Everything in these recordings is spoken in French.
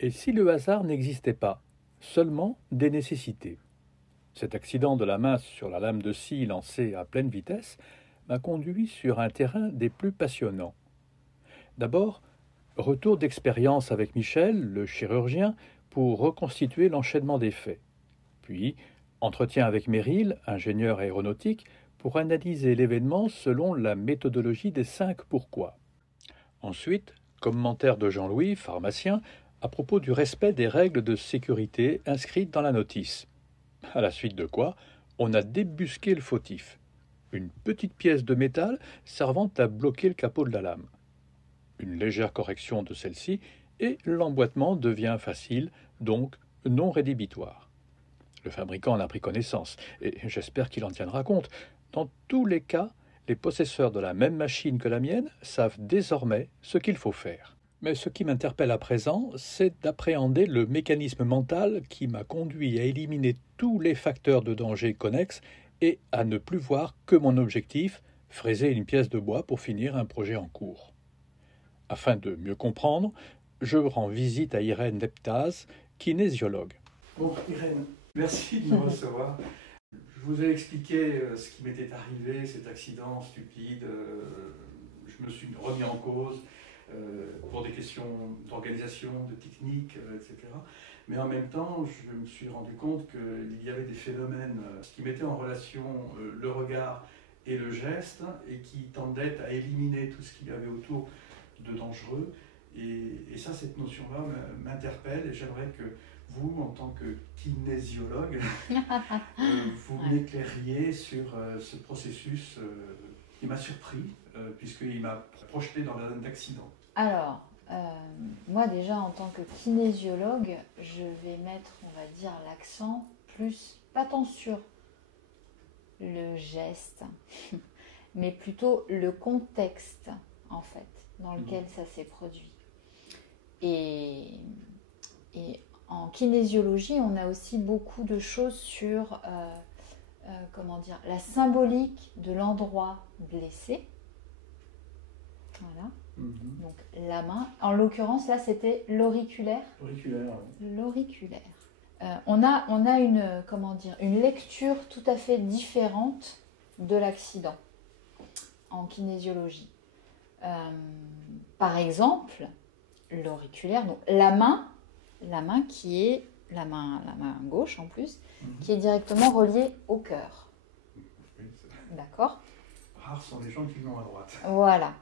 Et si le hasard n'existait pas, seulement des nécessités? Cet accident de la main sur la lame de scie lancée à pleine vitesse m'a conduit sur un terrain des plus passionnants. D'abord, retour d'expérience avec Michel, le chirurgien, pour reconstituer l'enchaînement des faits. Puis, entretien avec Meryl, ingénieur aéronautique, pour analyser l'événement selon la méthodologie des 5 pourquoi. Ensuite, commentaire de Jean-Louis, pharmacien, à propos du respect des règles de sécurité inscrites dans la notice. À la suite de quoi, on a débusqué le fautif. Une petite pièce de métal servant à bloquer le capot de la lame. Une légère correction de celle-ci et l'emboîtement devient facile, donc non rédhibitoire. Le fabricant en a pris connaissance et j'espère qu'il en tiendra compte. Dans tous les cas, les possesseurs de la même machine que la mienne savent désormais ce qu'il faut faire. Mais ce qui m'interpelle à présent, c'est d'appréhender le mécanisme mental qui m'a conduit à éliminer tous les facteurs de danger connexes et à ne plus voir que mon objectif, fraiser une pièce de bois pour finir un projet en cours. Afin de mieux comprendre, je rends visite à Irène Leptaz, kinésiologue. Bon, Irène, merci de me recevoir. Je vous ai expliqué ce qui m'était arrivé, cet accident stupide. Je me suis remis en cause pour des questions d'organisation, de technique, etc. Mais en même temps, je me suis rendu compte qu'il y avait des phénomènes qui mettaient en relation le regard et le geste et qui tendaient à éliminer tout ce qu'il y avait autour de dangereux. Et ça, cette notion-là m'interpelle et j'aimerais que vous, en tant que kinésiologue, vous m'éclairiez sur ce processus qui m'a surpris, puisqu'il m'a projeté dans la zone d'accident. Alors, moi déjà, en tant que kinésiologue, je vais mettre, on va dire, l'accent plus, pas tant sur le geste, mais plutôt le contexte, en fait, dans lequel ça s'est produit. Et en kinésiologie, on a aussi beaucoup de choses sur la symbolique de l'endroit blessé. Voilà. Donc la main. En l'occurrence, là, c'était l'auriculaire. Auriculaire. L'auriculaire. On a une lecture tout à fait différente de l'accident en kinésiologie. Par exemple, l'auriculaire, donc la main qui est la main gauche en plus, qui est directement reliée au cœur. Oui, d'accord. Rares sont les gens qui l'ont à droite. Voilà.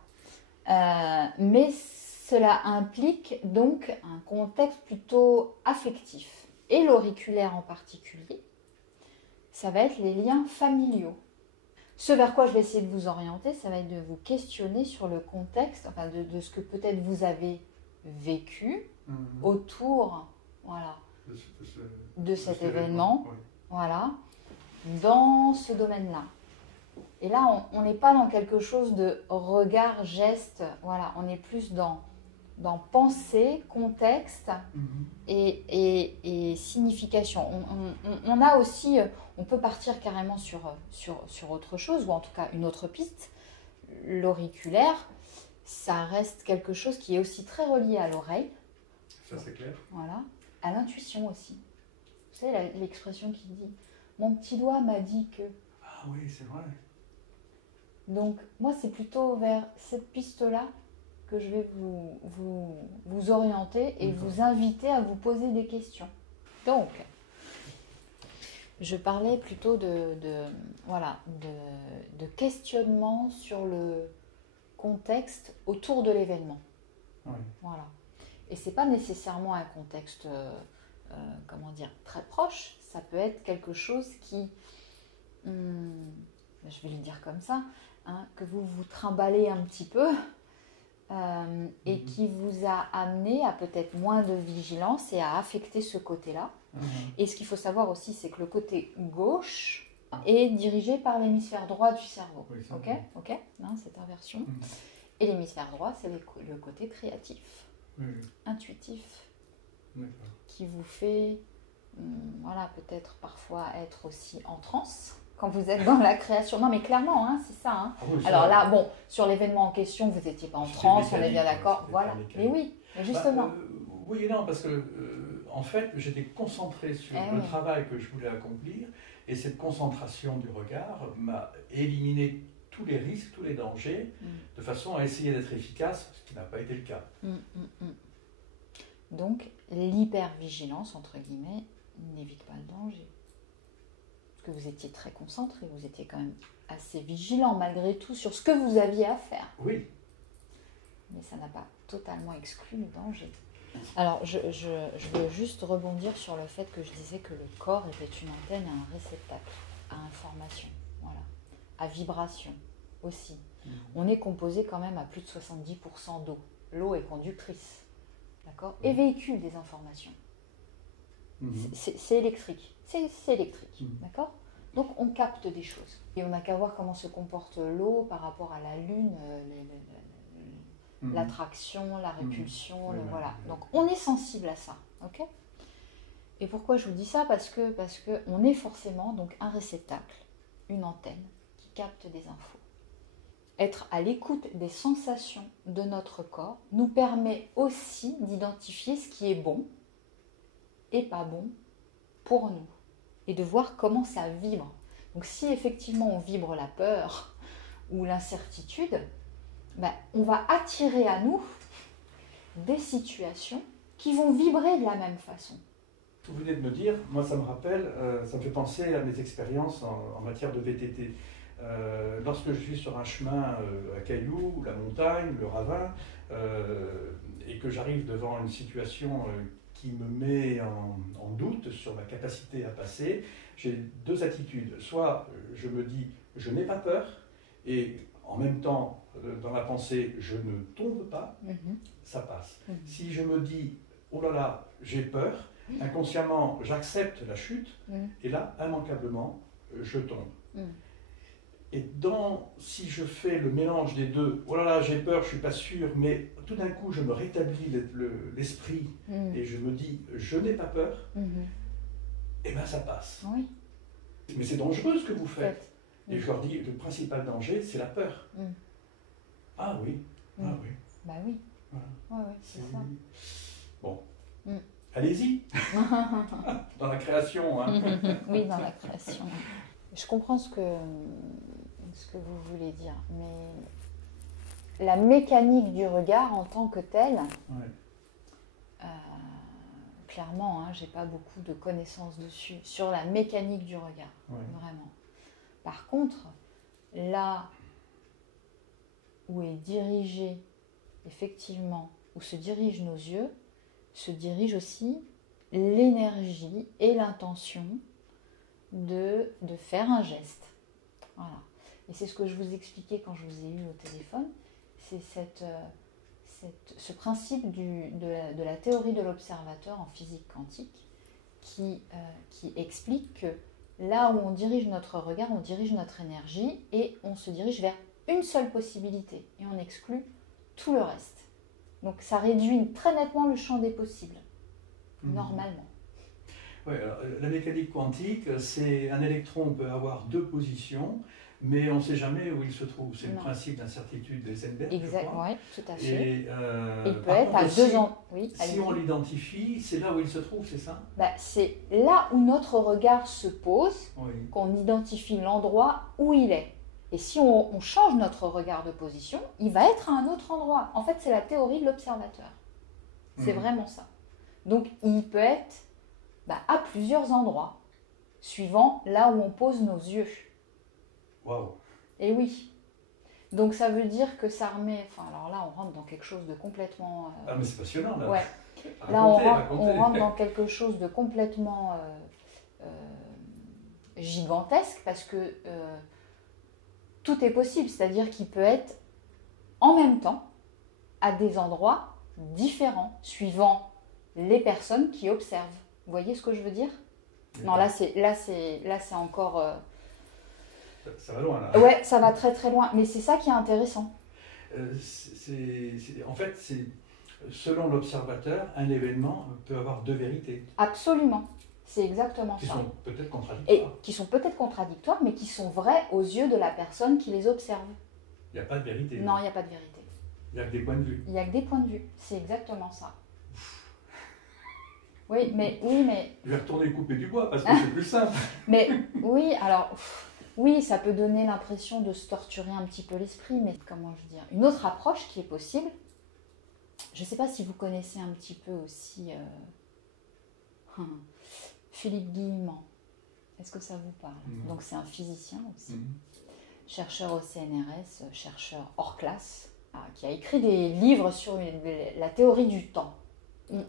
Mais cela implique donc un contexte plutôt affectif. Et l'auriculaire en particulier, ça va être les liens familiaux. Ce vers quoi je vais essayer de vous orienter, ça va être de vous questionner sur le contexte, enfin de ce que peut-être vous avez vécu autour, voilà, de cet événement, oui. Voilà, dans ce domaine-là. Et là, on n'est pas dans quelque chose de regard, geste, voilà, on est plus dans pensée, contexte et signification. On a aussi, on peut partir carrément sur autre chose, ou en tout cas une autre piste. L'auriculaire, ça reste quelque chose qui est aussi très relié à l'oreille. Ça, c'est clair. Voilà, à l'intuition aussi. Vous savez, l'expression qui dit « mon petit doigt m'a dit que… » Ah oui, c'est vrai. Donc, moi, c'est plutôt vers cette piste-là que je vais vous orienter et vous inviter à vous poser des questions. Donc, je parlais plutôt de questionnement sur le contexte autour de l'événement. Oui. Voilà. Et c'est pas nécessairement un contexte, très proche. Ça peut être quelque chose qui, je vais le dire comme ça, que vous trimballez un petit peu et qui vous a amené à peut-être moins de vigilance et à affecter ce côté-là. Et ce qu'il faut savoir aussi, c'est que le côté gauche est dirigé par l'hémisphère droit du cerveau. Oui, ok, non, cette inversion. Et l'hémisphère droit, c'est le côté créatif, intuitif, qui vous fait, peut-être parfois être aussi en transe quand vous êtes dans la création. Non, mais clairement, c'est ça. Ah oui, alors là, bon, sur l'événement en question, vous n'étiez pas en transe, on est bien d'accord. Voilà. Mais oui, mais justement. Oui et non, parce que en fait, j'étais concentré sur le travail que je voulais accomplir, et cette concentration du regard m'a éliminé tous les risques, tous les dangers, de façon à essayer d'être efficace, ce qui n'a pas été le cas. Donc, l'hypervigilance, entre guillemets, n'évite pas le danger. Parce que vous étiez très concentré, vous étiez quand même assez vigilant malgré tout sur ce que vous aviez à faire. Oui. Mais ça n'a pas totalement exclu le danger. Alors, je veux juste rebondir sur le fait que je disais que le corps était une antenne et un réceptacle à information, voilà, à vibration aussi. On est composé quand même à plus de 70% d'eau. L'eau est conductrice, d'accord, et véhicule des informations. C'est électrique, c'est électrique, d'accord. Donc on capte des choses. Et on n'a qu'à voir comment se comporte l'eau par rapport à la Lune, l'attraction, la répulsion, voilà. Donc on est sensible à ça, ok. Et pourquoi je vous dis ça? Parce que on est forcément donc un réceptacle, une antenne qui capte des infos. Être à l'écoute des sensations de notre corps nous permet aussi d'identifier ce qui est bon et pas bon pour nous et de voir comment ça vibre. Donc si effectivement on vibre la peur ou l'incertitude, on va attirer à nous des situations qui vont vibrer de la même façon. Vous venez de me dire, moi ça me rappelle, ça me fait penser à mes expériences en matière de VTT. Lorsque je suis sur un chemin à cailloux, la montagne, le ravin, et que j'arrive devant une situation qui me met en doute sur ma capacité à passer, j'ai deux attitudes. Soit je me dis, je n'ai pas peur, et en même temps, dans la pensée, je ne tombe pas, ça passe. Si je me dis, oh là là, j'ai peur, inconsciemment, j'accepte la chute, et là, immanquablement, je tombe. Et si je fais le mélange des deux, oh là là, j'ai peur, je ne suis pas sûr, mais tout d'un coup, je me rétablis l'esprit et je me dis, je n'ai pas peur, et bien ça passe. Oui. Mais c'est dangereux ce que vous faites. Et je leur dis, le principal danger, c'est la peur. Ah oui, ah oui. Bah oui, voilà. Ouais, c'est ça. Bon, allez-y, dans la création. Hein. Oui, dans la création. Je comprends ce que vous voulez dire, mais la mécanique du regard en tant que telle, clairement, j'ai pas beaucoup de connaissances dessus, sur la mécanique du regard, vraiment. Par contre, là où est dirigé, effectivement, où se dirigent nos yeux, se dirige aussi l'énergie et l'intention de faire un geste. Voilà. Et c'est ce que je vous expliquais quand je vous ai eu au téléphone, c'est ce principe de la théorie de l'observateur en physique quantique qui explique que là où on dirige notre regard, on dirige notre énergie et on se dirige vers une seule possibilité et on exclut tout le reste. Donc ça réduit très nettement le champ des possibles, normalement. Oui, alors, la mécanique quantique, c'est un électron peut avoir deux positions, mais on ne sait jamais où il se trouve. C'est le principe d'incertitude d'Heisenberg. Exactement, oui, tout à fait. Et, il peut être à deux ans. Oui, si on l'identifie, c'est là où il se trouve, c'est ça? C'est là où notre regard se pose, qu'on identifie l'endroit où il est. Et si on change notre regard de position, il va être à un autre endroit. En fait, c'est la théorie de l'observateur. C'est vraiment ça. Donc, il peut être à plusieurs endroits, suivant là où on pose nos yeux. Waouh! Et oui. Donc, ça veut dire que ça remet... Enfin, alors là, on rentre dans quelque chose de complètement... Ah, mais c'est passionnant, là. Ouais. Là, on rentre dans quelque chose de complètement gigantesque, parce que... tout est possible, c'est-à-dire qu'il peut être en même temps à des endroits différents, suivant les personnes qui observent. Vous voyez ce que je veux dire? Non, là c'est encore... Ça va loin, là. Ouais, ça va très très loin, mais c'est ça qui est intéressant. En fait, c'est selon l'observateur, un événement peut avoir deux vérités. Absolument. C'est exactement ça. Qui sont peut-être contradictoires. Et qui sont peut-être contradictoires, mais qui sont vraies aux yeux de la personne qui les observe. Il n'y a pas de vérité. Non, il n'y a pas de vérité. Il n'y a que des points de vue. Il n'y a que des points de vue. C'est exactement ça. Oui, mais Je vais retourner couper du bois parce que c'est plus simple. mais oui, alors oui, ça peut donner l'impression de se torturer un petit peu l'esprit, mais comment je veux dire, une autre approche qui est possible. Je ne sais pas si vous connaissez un petit peu aussi Philippe Guillemant. Est-ce que ça vous parle? Donc c'est un physicien aussi, chercheur au CNRS, chercheur hors classe, qui a écrit des livres sur la théorie du temps.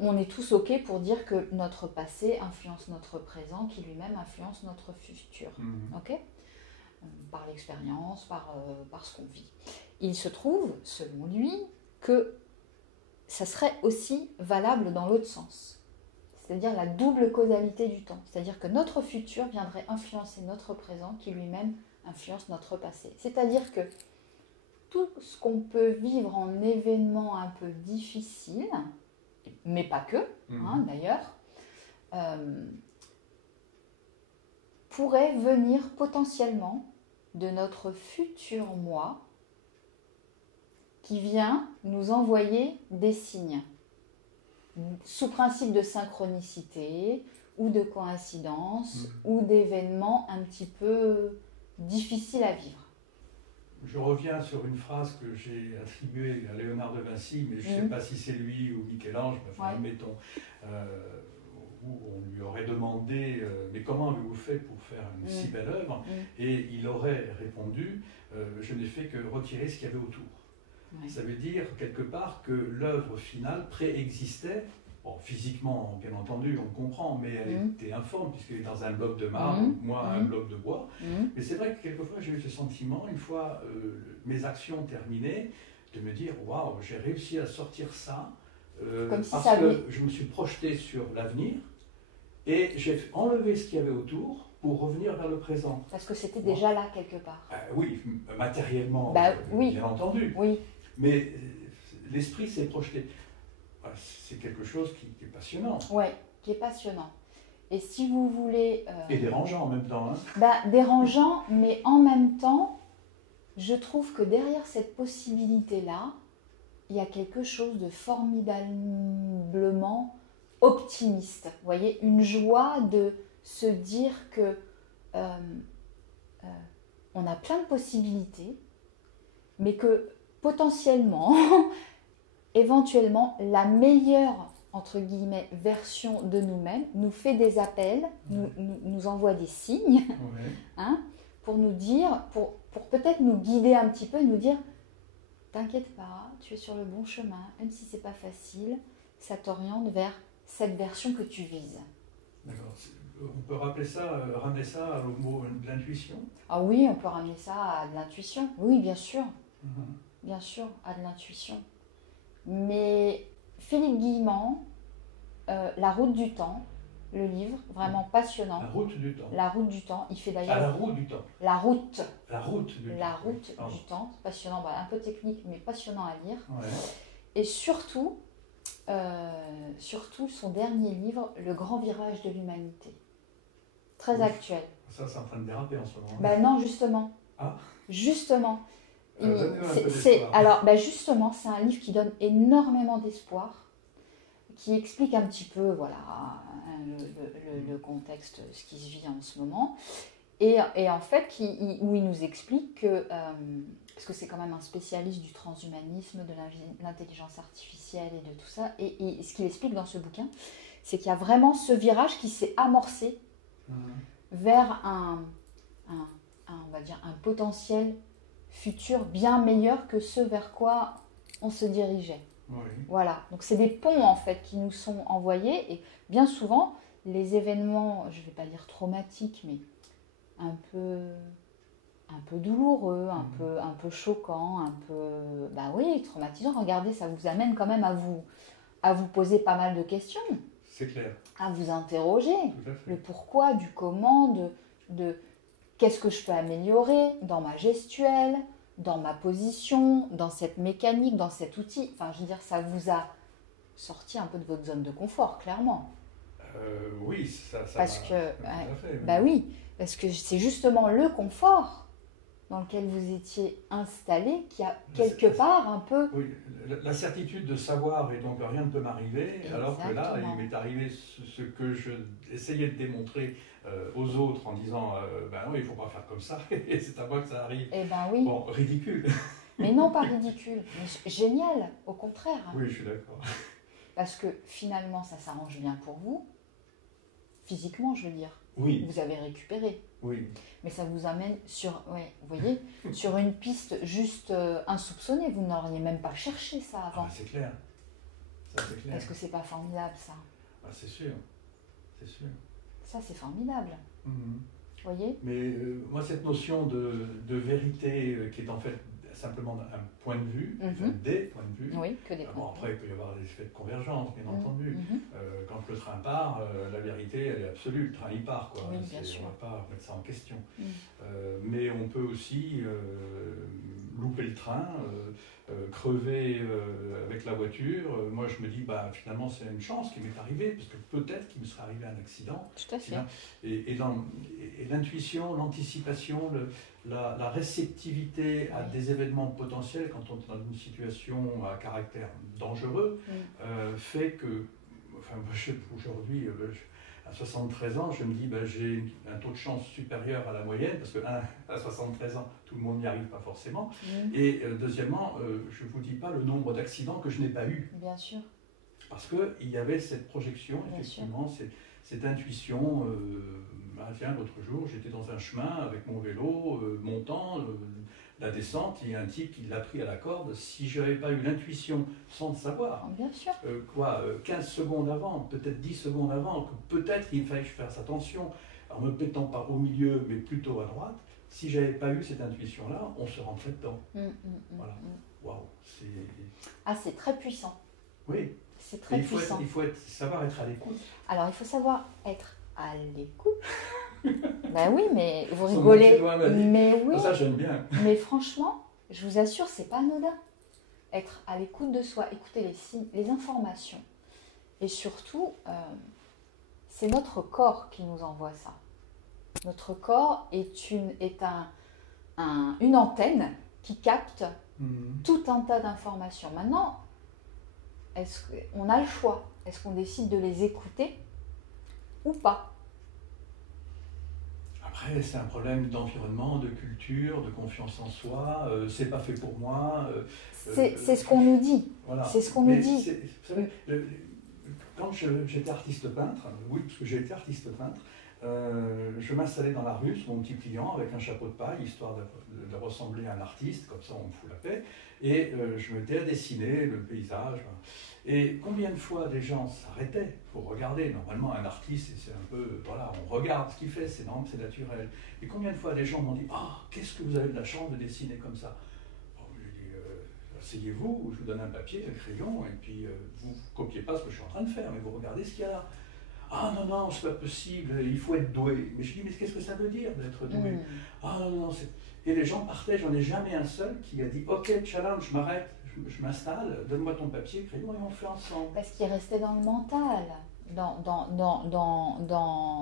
On est tous OK pour dire que notre passé influence notre présent, qui lui-même influence notre futur. OK? Par l'expérience, par ce qu'on vit. Il se trouve, selon lui, que ça serait aussi valable dans l'autre sens. C'est-à-dire la double causalité du temps. C'est-à-dire que notre futur viendrait influencer notre présent, qui lui-même influence notre passé. C'est-à-dire que tout ce qu'on peut vivre en événements un peu difficiles, mais pas que, d'ailleurs, pourrait venir potentiellement de notre futur moi qui vient nous envoyer des signes sous principe de synchronicité ou de coïncidence ou d'événements un petit peu difficiles à vivre. Je reviens sur une phrase que j'ai attribuée à Léonard de Vinci, mais je ne sais pas si c'est lui ou Michel-Ange, enfin, admettons, où on lui aurait demandé mais comment avez-vous fait pour faire une si belle œuvre? Et il aurait répondu je n'ai fait que retirer ce qu'il y avait autour. Ça veut dire quelque part que l'œuvre finale préexistait. Bon, physiquement, bien entendu, on comprend, mais elle était informe puisqu'elle est dans un bloc de marbre, moi un bloc de bois. Mais c'est vrai que quelquefois j'ai eu ce sentiment, une fois mes actions terminées, de me dire waouh, j'ai réussi à sortir ça parce que je me suis projeté sur l'avenir et j'ai enlevé ce qu'il y avait autour pour revenir vers le présent. Parce que c'était déjà là quelque part. Oui, matériellement, bien entendu. Oui. Mais l'esprit s'est projeté. C'est quelque chose qui est passionnant. Oui, qui est passionnant. Et si vous voulez... Et dérangeant en même temps. Dérangeant, mais en même temps, je trouve que derrière cette possibilité-là, il y a quelque chose de formidablement optimiste. Vous voyez, une joie de se dire que on a plein de possibilités, mais que potentiellement, éventuellement, la meilleure, entre guillemets, version de nous-mêmes nous fait des appels, nous envoie des signes, pour nous dire, pour peut-être nous guider un petit peu et nous dire t'inquiète pas, tu es sur le bon chemin, même si c'est pas facile, ça t'oriente vers cette version que tu vises. D'accord. On peut ramener ça au mot de l'intuition? Ah oui, on peut ramener ça à de l'intuition. Oui, bien sûr. Bien sûr, à de l'intuition. Mais Philippe Guillemant, La route du temps, le livre, vraiment passionnant. La route du temps. La route du temps. Il fait d'ailleurs... la roue du temps. La route. La route du temps. La route du temps. Passionnant, un peu technique, mais passionnant à lire. Ouais. Et surtout, son dernier livre, Le grand virage de l'humanité. Très actuel. Ça, c'est en train de déraper en ce moment. Non, justement. Justement. Justement, c'est un livre qui donne énormément d'espoir, qui explique un petit peu le contexte, ce qui se vit en ce moment, et en fait où il nous explique que, parce que c'est quand même un spécialiste du transhumanisme, de l'intelligence artificielle et de tout ça, et ce qu'il explique dans ce bouquin, c'est qu'il y a vraiment ce virage qui s'est amorcé vers on va dire un potentiel futur bien meilleur que ce vers quoi on se dirigeait. Oui. Voilà, donc c'est des ponts en fait qui nous sont envoyés, et bien souvent les événements, je ne vais pas dire traumatiques, mais un peu douloureux, un peu choquants, un peu traumatisants. Regardez, ça vous amène quand même à vous poser pas mal de questions. C'est clair. À vous interroger. Tout à fait. Le pourquoi, du comment, de qu'est-ce que je peux améliorer dans ma gestuelle, dans ma position, dans cette mécanique, dans cet outil. Enfin, je veux dire, ça vous a sorti un peu de votre zone de confort, clairement. Oui, ça parce que, tout à fait, oui, parce que c'est justement le confort dans lequel vous étiez installé qui a quelque part un peu... Oui, la certitude de savoir et donc rien ne peut m'arriver, alors que là, il m'est arrivé ce que je essayais de démontrer aux autres en disant ben non, il ne faut pas faire comme ça, et c'est à moi que ça arrive. Eh ben oui. Bon, ridicule. Mais non, pas ridicule, mais génial, au contraire. Oui, je suis d'accord. Parce que finalement, ça s'arrange bien pour vous, physiquement, je veux dire. Oui. Vous avez récupéré. Oui. Mais ça vous amène sur, ouais, vous voyez, sur une piste juste insoupçonnée. Vous n'auriez même pas cherché ça avant. Ah, c'est clair. Ça, c'est clair. Est-ce que c'est pas formidable, ça? Ah, c'est sûr. C'est sûr. Ça, c'est formidable. Vous voyez? Mais moi, cette notion de vérité qui est en fait simplement un point de vue, des points de vue. Oui, que des points de vue. Après, il peut y avoir des effets de convergence, bien entendu. Quand le train part, la vérité, elle est absolue. Le train, il part, quoi. Oui, bien sûr. On ne va pas mettre ça en question. Mais on peut aussi louper le train, crever avec la voiture. Moi, je me dis, bah, finalement, c'est une chance qui m'est arrivée, parce que peut-être qu'il me serait arrivé un accident. Tout à fait. Et l'intuition, l'anticipation, la réceptivité à des événements potentiels quand on est dans une situation à caractère dangereux fait que, enfin, aujourd'hui, à 73 ans, je me dis j'ai un taux de chance supérieur à la moyenne, parce que à 73 ans, tout le monde n'y arrive pas forcément. Et deuxièmement, je ne vous dis pas le nombre d'accidents que je n'ai pas eu. Bien sûr. Parce qu'il y avait cette projection, effectivement, cette intuition. Tiens, l'autre jour, j'étais dans un chemin avec mon vélo, montant la descente, il y a un type qui l'a pris à la corde. Si je n'avais pas eu l'intuition, sans le savoir, bien sûr. 15 secondes avant, peut-être 10 secondes avant, que peut-être il fallait que je fasse attention, en me pétant pas au milieu, mais plutôt à droite, si je n'avais pas eu cette intuition-là, on se rentrait dedans. Voilà. Waouh, c'est... Ah, c'est très puissant. Oui. C'est très puissant. Il faut savoir être à l'écoute. Alors, il faut savoir être à l'écoute. Ben oui, mais vous rigolez. Mais oui. Ça, j'aime bien. Mais franchement, je vous assure, c'est pas anodin. Être à l'écoute de soi, écouter les signes, les informations. Et surtout, c'est notre corps qui nous envoie ça. Notre corps est une antenne qui capte tout un tas d'informations. Maintenant, est-ce qu'on a le choix? Est-ce qu'on décide de les écouter ou pas? Après, c'est un problème d'environnement, de culture, de confiance en soi. C'est pas fait pour moi. C'est ce qu'on nous dit. Voilà. C'est ce qu'on nous dit. Vous savez, quand j'étais artiste peintre, oui, parce que j'ai été artiste peintre, je m'installais dans la rue sur mon petit pliant avec un chapeau de paille, histoire de ressembler à un artiste, comme ça on me fout la paix, et je me mettais à dessiner le paysage. Et combien de fois des gens s'arrêtaient pour regarder? Normalement, un artiste, c'est un peu, voilà, on regarde ce qu'il fait, c'est normal, c'est naturel. Et combien de fois des gens m'ont dit, qu'est-ce que vous avez de la chance de dessiner comme ça? J'ai dit, asseyez-vous, je vous donne un papier, un crayon, et puis vous ne copiez pas ce que je suis en train de faire, mais vous regardez ce qu'il y a là. Ah non, c'est pas possible, il faut être doué. Mais je dis, mais qu'est-ce que ça veut dire d'être doué? Ah non, c'est... Et les gens partaient, j'en ai jamais un seul qui a dit, ok, challenge, je m'arrête, je m'installe, donne-moi ton papier, crayon, et on fait ensemble. Parce qu'il restait dans le mental,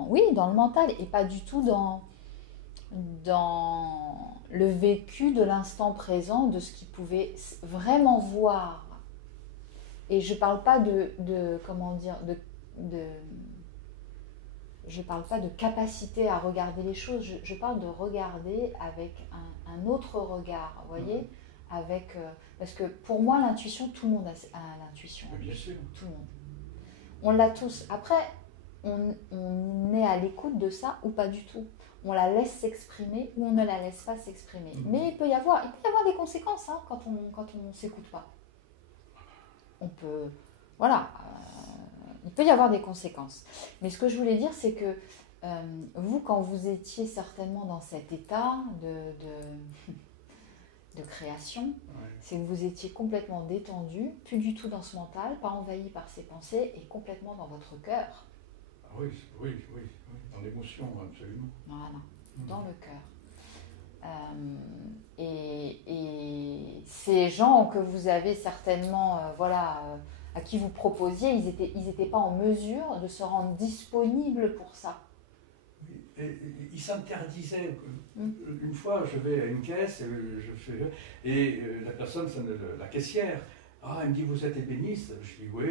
oui, dans le mental, et pas du tout dans le vécu de l'instant présent, de ce qu'il pouvait vraiment voir. Et je parle pas je parle pas de capacité à regarder les choses, je parle de regarder avec un autre regard, vous voyez, parce que pour moi, l'intuition, tout le monde a l'intuition. Bien sûr. Tout le monde. On l'a tous. Après, on est à l'écoute de ça ou pas du tout. On la laisse s'exprimer ou on ne la laisse pas s'exprimer. Mais il peut y avoir des conséquences quand on ne s'écoute pas. On peut... Voilà. Il peut y avoir des conséquences. Mais ce que je voulais dire, c'est que vous, quand vous étiez certainement dans cet état de création, c'est que vous étiez complètement détendu, plus du tout dans ce mental, pas envahi par ces pensées et complètement dans votre cœur. Ah oui, dans l'émotion, absolument. Voilà, dans le cœur. Et ces gens que vous avez certainement, à qui vous proposiez, ils étaient pas en mesure de se rendre disponibles pour ça. Oui. il s'interdisait. Une fois, je vais à une caisse, la personne, la caissière, elle me dit, vous êtes ébéniste? Je dis, oui,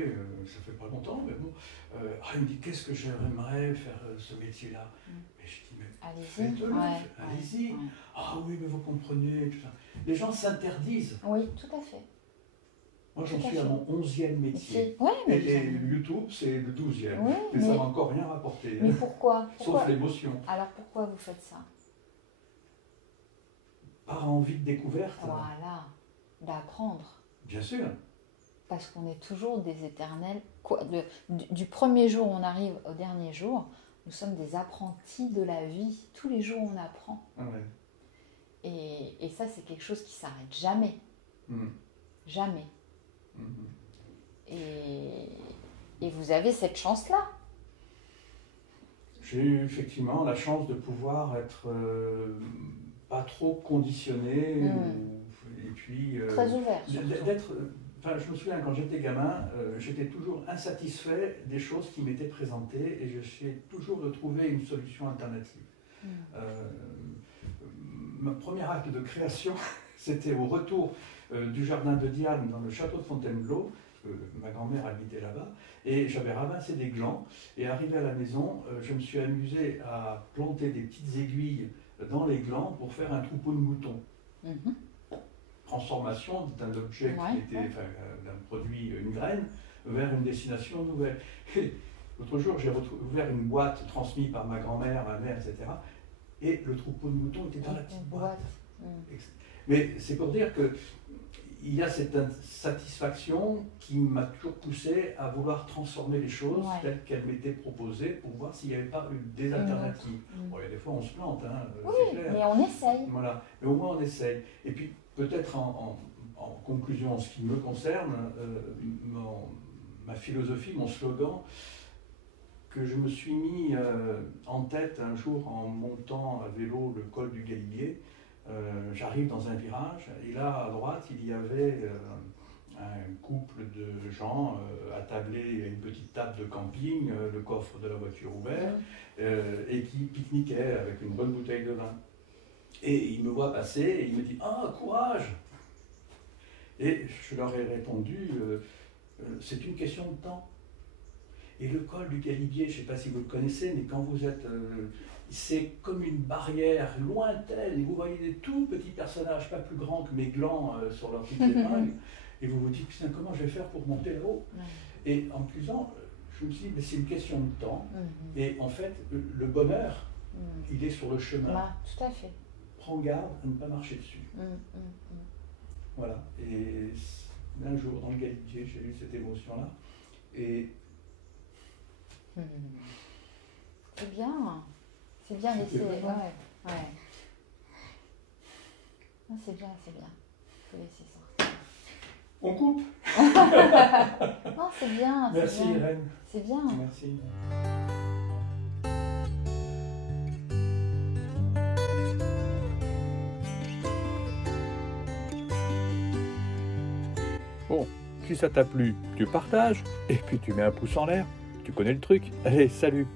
ça fait pas longtemps, mais bon. Elle me dit, qu'est-ce que j'aimerais faire ce métier-là? Et je dis, mais allez-y. Allez-y. Ouais. Ah oui, mais vous comprenez, tout ça. Les gens s'interdisent. Oui, tout à fait. Moi, j'en suis à mon 11e métier. Ouais, mais et YouTube, c'est le 12e. Oui, mais ça m'a encore rien rapporté. Mais pourquoi? Sauf l'émotion. Alors pourquoi vous faites ça? Par envie de découverte. Voilà, d'apprendre. Bien sûr. Parce qu'on est toujours des éternels. Du premier jour où on arrive au dernier jour, nous sommes des apprentis de la vie. Tous les jours, on apprend. Ouais. Et ça, c'est quelque chose qui s'arrête jamais. Jamais. Et vous avez cette chance-là. J'ai eu effectivement la chance de pouvoir être pas trop conditionné et puis très ouvert. Je me souviens quand j'étais gamin, j'étais toujours insatisfait des choses qui m'étaient présentées et j'essayais toujours de trouver une solution alternative. Mon premier acte de création, c'était au retour du jardin de Diane dans le château de Fontainebleau. Ma grand-mère habitait là-bas, et j'avais ramassé des glands, et arrivé à la maison, je me suis amusé à planter des petites aiguilles dans les glands pour faire un troupeau de moutons. Transformation d'un objet qui était, d'un produit, une graine, vers une destination nouvelle. L'autre jour, j'ai ouvert une boîte transmise par ma grand-mère, ma mère, etc. Et le troupeau de moutons était dans la petite boîte. Mais c'est pour dire que il y a cette satisfaction qui m'a toujours poussé à vouloir transformer les choses telles qu'elles m'étaient proposées pour voir s'il n'y avait pas des alternatives. Bon, il y a des fois on se plante, c'est clair. Mais on essaye. Voilà, mais au moins on essaye. Et puis peut-être en conclusion, en ce qui me concerne, ma philosophie, mon slogan, que je me suis mis en tête un jour en montant à vélo le col du Galibier. J'arrive dans un virage et là à droite il y avait un couple de gens attablés à une petite table de camping, le coffre de la voiture ouvert, et qui pique-niquaient avec une bonne bouteille de vin. Et il me voit passer et il me dit « Ah, courage !» Et je leur ai répondu c'est une question de temps. Et le col du Galibier, je ne sais pas si vous le connaissez, mais quand vous êtes... c'est comme une barrière lointaine, et vous voyez des tout petits personnages, pas plus grands que mes glands sur leur petite épingle, et vous vous dites, putain, comment je vais faire pour monter là-haut? Et en plus, je me suis dit, mais c'est une question de temps, et en fait, le bonheur, il est sur le chemin. Tout à fait. Prends garde à ne pas marcher dessus. Voilà, et un jour, dans le Galibier, j'ai eu cette émotion-là, et... C'est bien. C'est bien laisser. Ouais. Non, c'est bien, c'est bien. Il faut laisser sortir. On coupe. Non, c'est bien. Merci bien. Irène. C'est bien. Merci. Bon, si ça t'a plu, tu partages, et puis tu mets un pouce en l'air. Tu connais le truc. Allez, salut!